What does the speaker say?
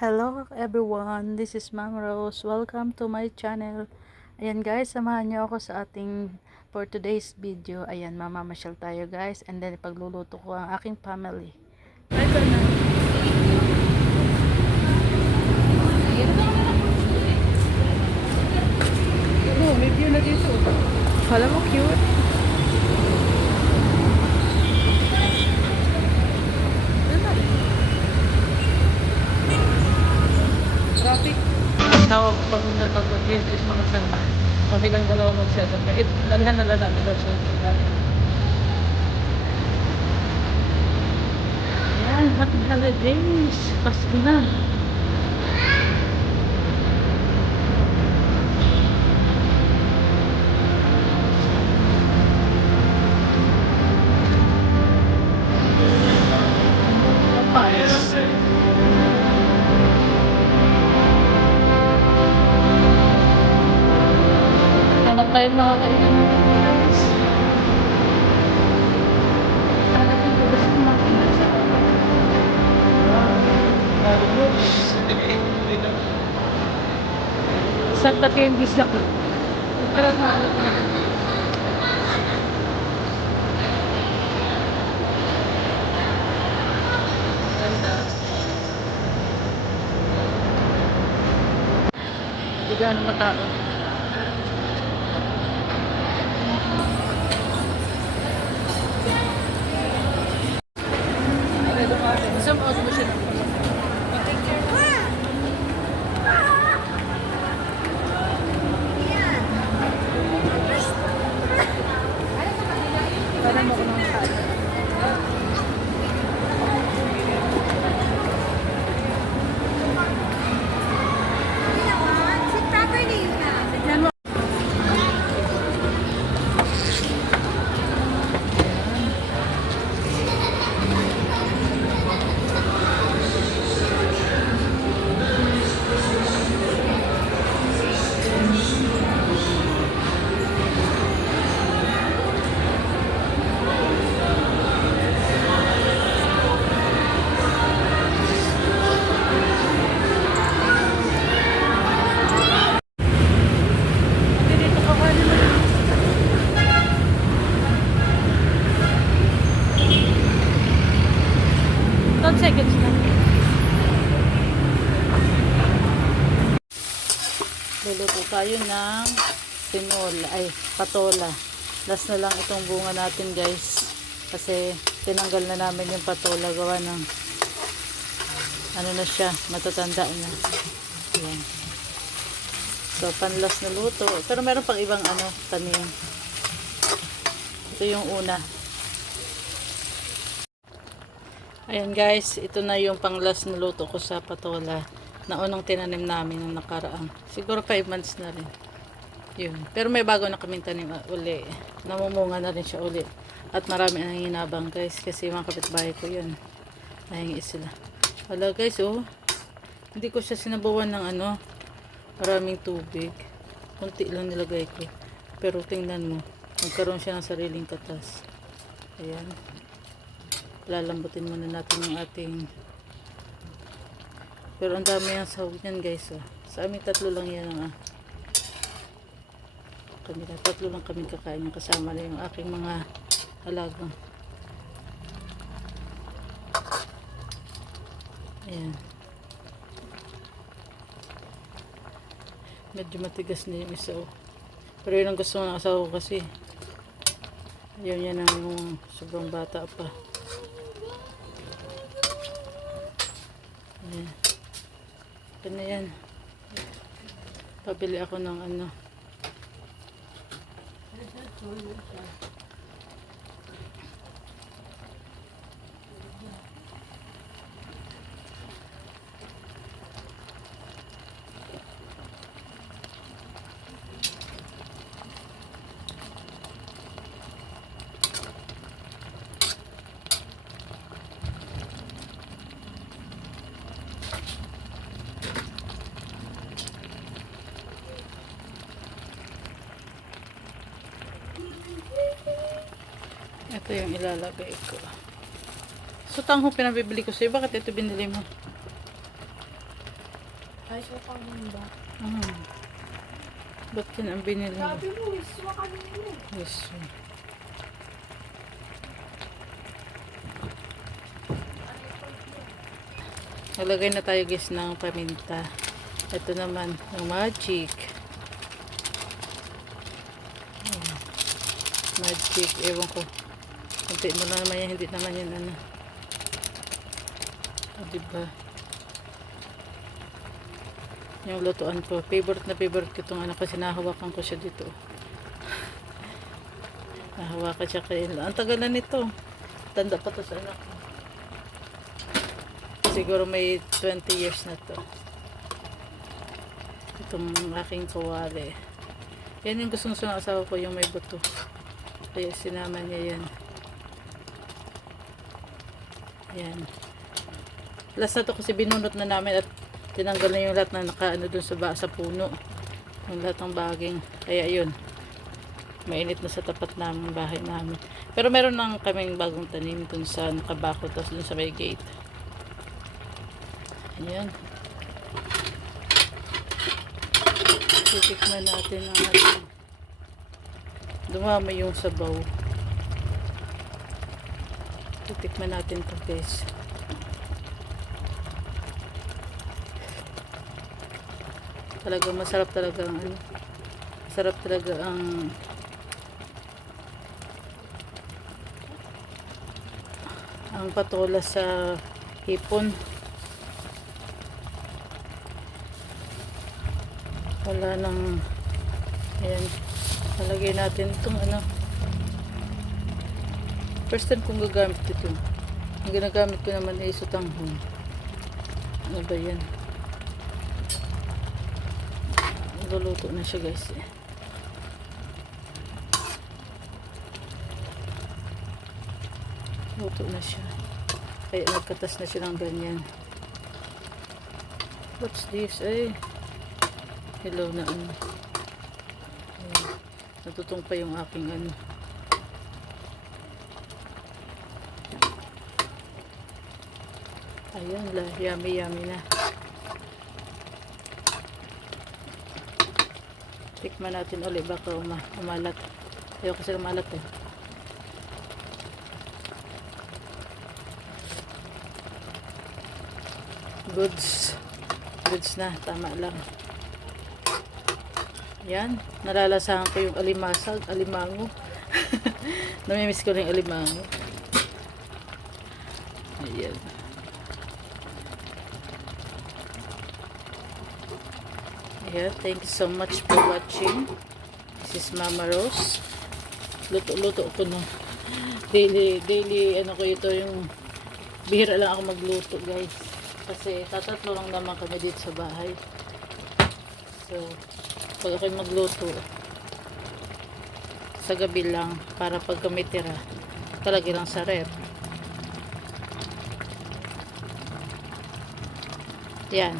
Hello everyone, this is Ma'am Rose. Welcome to my channel. Ayan guys, samahan niyo ako sa ating for today's video. Ayan, mamamasyal tayo guys, and then ipagluluto ko ang aking family. Ito na. Oh, may view na dito. Kala mo cute? Traffic. Tawag pag nagpag-yun is makasama. Kami lang dalawa mag-set up. Dalhan na lang namin daw siya. Ayan, happy holidays. Pasko na. Hanap tayo mga kainan. Sana dito ba sa mga pinasa? Santa Candies ako. Pero nakalap na. Ganda. Hindi gano'ng matao. Zoom out mo siya. Para mo ko ng kain. Sit properly. Tignan mo. Dito ka kanin mo. 10 seconds na. Luluto tayo ng patola. Last na lang itong bunga natin guys. Kasi tinanggal na namin yung patola. Gawa ng ano na siya, matatanda na. Ayan. So panlas na luto. Pero meron pang ibang tanim. Ito yung una. Ayan guys, ito na yung panglas na luto ko sa patola na unang tinanim namin ng nakaraan. Siguro 5 months na rin. Yun. Pero may bago na kaming tanim uli. Namumunga na rin siya uli. At marami ang hinabang guys kasi mga kapitbahay ko yun. Nahingi sila. Wala guys, oh. Hindi ko siya sinabawan ng maraming tubig. Kunti lang nilagay ko. Pero tingnan mo, magkaroon siya ng sariling katas. Ayan. Lalambutin muna natin yung ating, pero ang dami yung sahog niyan guys, oh. Sa amin tatlo lang yan tatlo lang kami kakain yung kasama na yung aking mga alagang. Ayan, medyo matigas na yung isa, oh. Pero yun ang gusto ng asawa ko kasi yun yan ang yung sobrang bata pa. Ayan. Ito na yan. Pabili ako ng ito yung ilalagay ko. So, tanghong pinabibili ko sa'yo. Bakit ito binili mo? Ay, so kanina. Ah. Ba't yan ang binili? Sabi mo, iswa kanina. Yes. Nalagay na tayo guys ng paminta. Ito naman, yung magic. Ayan. Magic, ewan ko. Kunti mo na naman yan, hindi naman yan ano. O, diba? Yung lutuan ko. Favorite na favorite ko itong ano kasi nahawakan ko siya dito. Nahawakan siya kayo. Ang tagal na nito. Tanda pa to sa anak ko. Siguro may 20 years na to. Itong aking kawali. Yan yung gustong ng asawa ko, yung may buto. Kaya sinama niya yan. Yan. Last na to kasi binunot na namin at tinanggal na yung lahat na nakaano dun sa puno. Yung lahat ng baging. Kaya yun. Mainit na sa tapat namin bahay namin. Pero meron lang kaming bagong tanim dun sa nakabako tapos dun sa may gate. Ayan. Titikman natin ang ating dumami yung sabaw. Titikman natin ito guys. Talagang masarap talaga ang ano. Masarap talaga ang patola sa hipon. Wala nang ayan, nalagay natin itong ano, first time kong gagamit ito. Ang ginagamit ko naman ay sutanghon. Ano ba yan? Luluto na siya guys. Luto na siya. Kaya nagkatas na siya ng ganyan. What's this? Ay, hello na ano. Ayan. Natutong pa yung aking ano. Ayan la, yummy yummy na. Tikman natin ulit baka umalat. Ayaw kasi umalat eh. Goods. Goods na, tama lang. Yan, nalalasahan ko yung alimasag, alimango. Namimiss ko rin yung alimango. Ayan. Yeah, thank you so much for watching. This is Mama Rose. Luto-luto ko no. Daily ano ko ito yung bihira lang ako magluto guys. Kasi tatatlo lang naman kami dito sa bahay. So, pag ako'y magluto sa gabi lang para pag kami tira talaga lang sa rep. Yan.